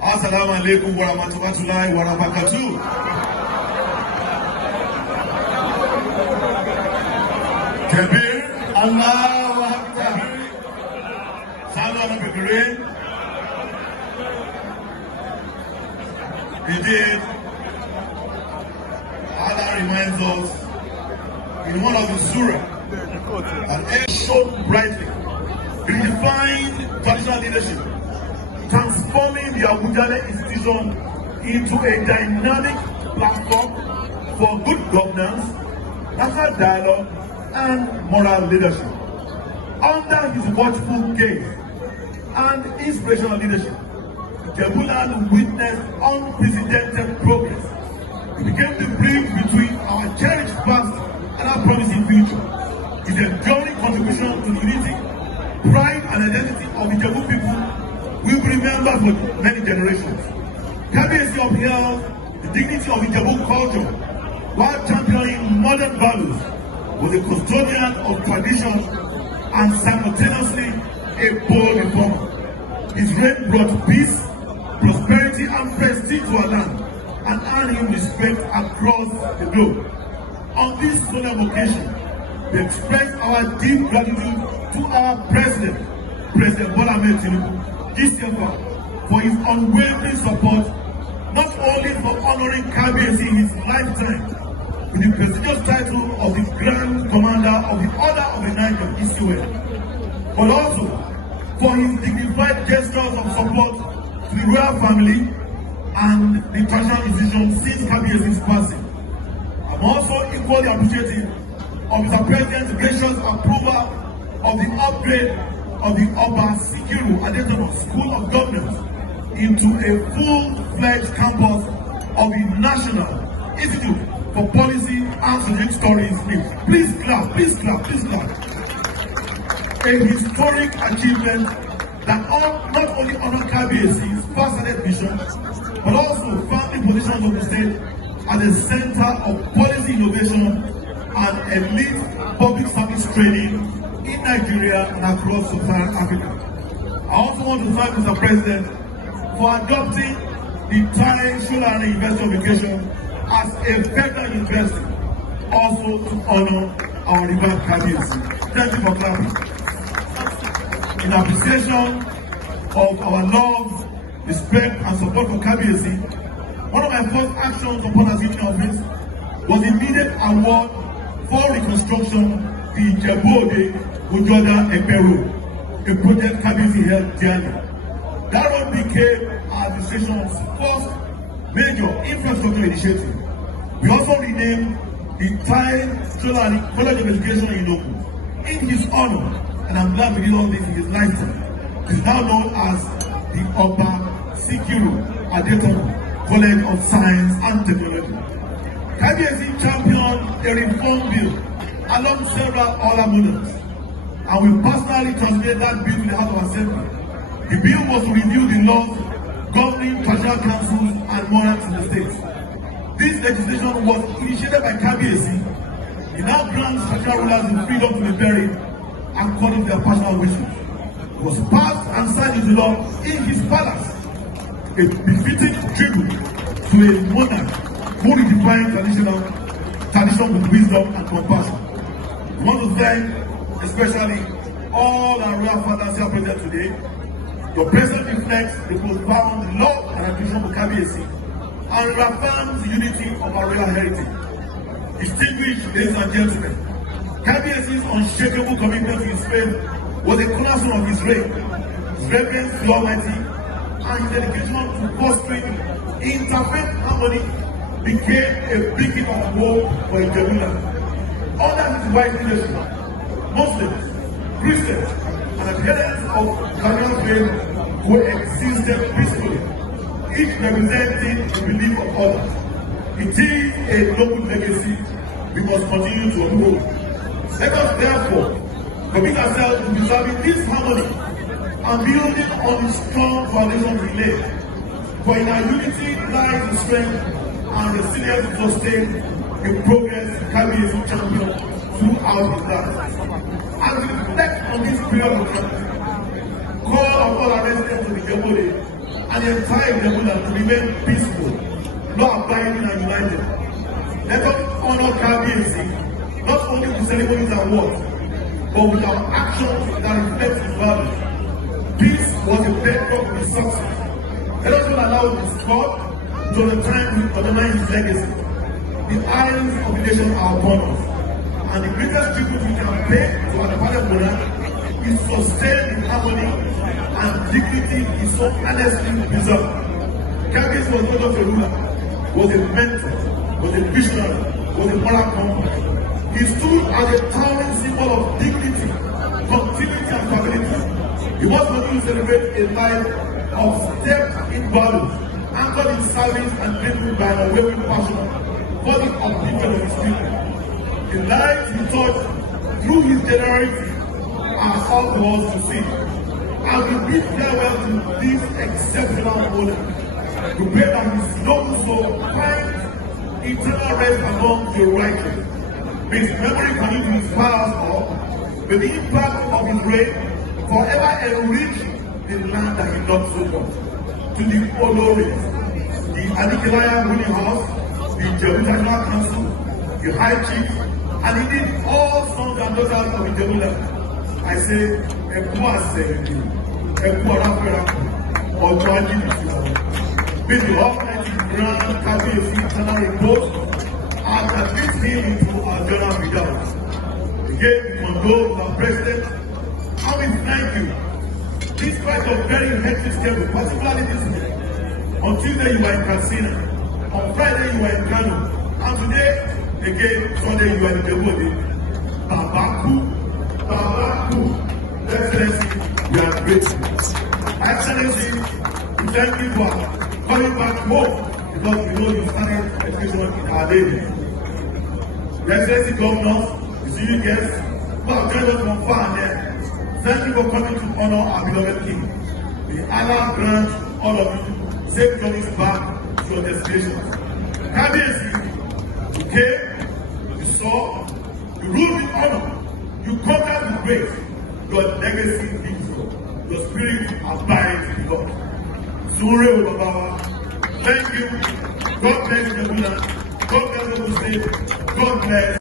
Assalamu alaikum wa rahmatullahi wa barakatuh. Kabir, Allahu Akbar. Salam Kabir. Indeed, Allah reminds us in one of the surah that it shone brightly, redefined traditional leadership, transforming the Awujale institution into a dynamic platform for good governance, national dialogue, and moral leadership. Under his watchful gaze and inspirational leadership, Ijebuland witnessed unprecedented progress. It became the bridge between our cherished past and our promising future. His enduring contribution to the unity, pride, and identity of the Ijebu people will be remembered for many generations. Kabiyesi upheld the dignity of Ijebu culture while championing modern values, was a custodian of tradition and simultaneously a bold reformer. His reign brought peace, prosperity, and prestige to our land and earned him respect across the globe. On this solemn occasion, we express our deep gratitude to our President Bola Ahmed Tinubu, for his unwavering support, not only for honoring Kabiyesi in his lifetime with the prestigious title of the Grand Commander of the Order of the Knight of Ijebuland, but also for his dignified gestures of support to the royal family and the traditional institution since Kabiyesi's passing. I'm also equally appreciative of Mr. President's gracious approval of the upgrade of the Oba Sikiru Kayode Adetona School of Governance into a full-fledged campus of the National Institute for Policy and Strategic Studies. Please clap, please clap, please clap. A historic achievement that not only honors Kabiyesi's far-sighted vision, but also firmly positions Ogun State at the center of policy innovation and elite public service training in Nigeria and across sub-Saharan Africa. I also want to thank Mr. President for adopting the Thai Shulani University of Education as a federal university, also to honor our revered Kabiyesi. Thank you for clapping. In appreciation of our love, respect, and support for Kabiyesi, one of my first actions upon assuming office was the immediate award for reconstruction the Ijebu-Ojoda Epe Road, a project Kabiyesi held dearly. That road became our administration's first major infrastructure initiative. We also renamed the Thai Shulani College of Education in Ogun in his honor, and I'm glad we did all this in his lifetime. It is now known as the Oba Sikiru Adetona College of Science and Technology. Kabiyesi championed a reform bill along several other monarchs, and we personally translated that bill to the House of Assembly. The bill was to review the laws governing traditional councils and monarchs in the states. This legislation was initiated by Kabiyesi. It now grants traditional rulers the freedom to be buried according to their personal wishes. It was passed and signed into law in his palace, a befitting tribute to a monarch who redefined tradition with wisdom and compassion. We want to thank especially all our royal fathers here present today. Your presence reflects the profound love and appreciation for Kabiyesi and reaffirms the unity of our royal heritage. Distinguished ladies and gentlemen, Kabiyesi's unshakable commitment to his faith was a cornerstone of his reign. His reverence to the Almighty and his dedication to fostering interfaith harmony became a beacon of hope for Ijebuland. Under his wise leadership, Muslims, Christians, and adherents of Ghanaian faith coexisted peacefully, each representing the belief of others. It is a noble legacy we must continue to uphold. Let us therefore commit ourselves to preserving this harmony and building on the strong foundation we laid. For in our unity lies the strength and resilience to sustain the progress Kabiyesi championed throughout his life. As we reflect on this period of time, call upon our residents of Ijebuland and the entire Ijebuland to remain peaceful, law-abiding and united. Let us honor Kabiyesi, not only with ceremonies and words, but with our actions that reflect his values. Peace was a bedrock of his success. Let us not allow discord to undermine his legacy. The eyes of the nation are upon us, and the greatest tribute we can pay to our departed monarch is sustained in harmony and dignity is so earnestly preserved. Kabiyesi was not just a ruler, was a mentor, was a visionary, was a moral compass. He stood as a towering symbol of dignity, continuity, and stability. He was going to celebrate a life of stepped in values, anchored in service and driven by an unwavering passion for the upliftment of his people. The lives he touched through his generosity are all for us to see. And we bid farewell to this exceptional honor. We pray that his noble soul finds eternal rest among the righteous. May his memory continue to inspire us all. May the impact of his reign forever enrich the land that he loved so much. To the Olores, the Anikilaya ruling house, the Ijebuland Council, the High Chief, and indeed all sons and daughters of Ijebuland, I say, Eku Aseyini, Eku Araferaku, Ojo Ajibiti. May the Almighty grant Kabiyesi eternal repose and admit him into Awujale Fidau. Again, we condole with our president, and we thank you. Despite a very hectic schedule, particularly this week, on Tuesday you were in Katsina, on Friday you were in Kano, and today, again, Sunday you were in Ijebuland. Babaku, Excellency, we are grateful. Excellency, we thank you for coming back home because we know you started education in our baby. The Excellency Governor, the senior guests, who have joined us from far and near, thank you for coming to honor our beloved King. May Allah grant all of you safe journeys back to your destination. Kabiyesi, you came, you saw, you ruled with honor, you conquered with grace. Your legacy lives on. Your spirit abides with God. Sure, Baba. Thank you. God bless Ijebuland. God bless Ogun State. God bless.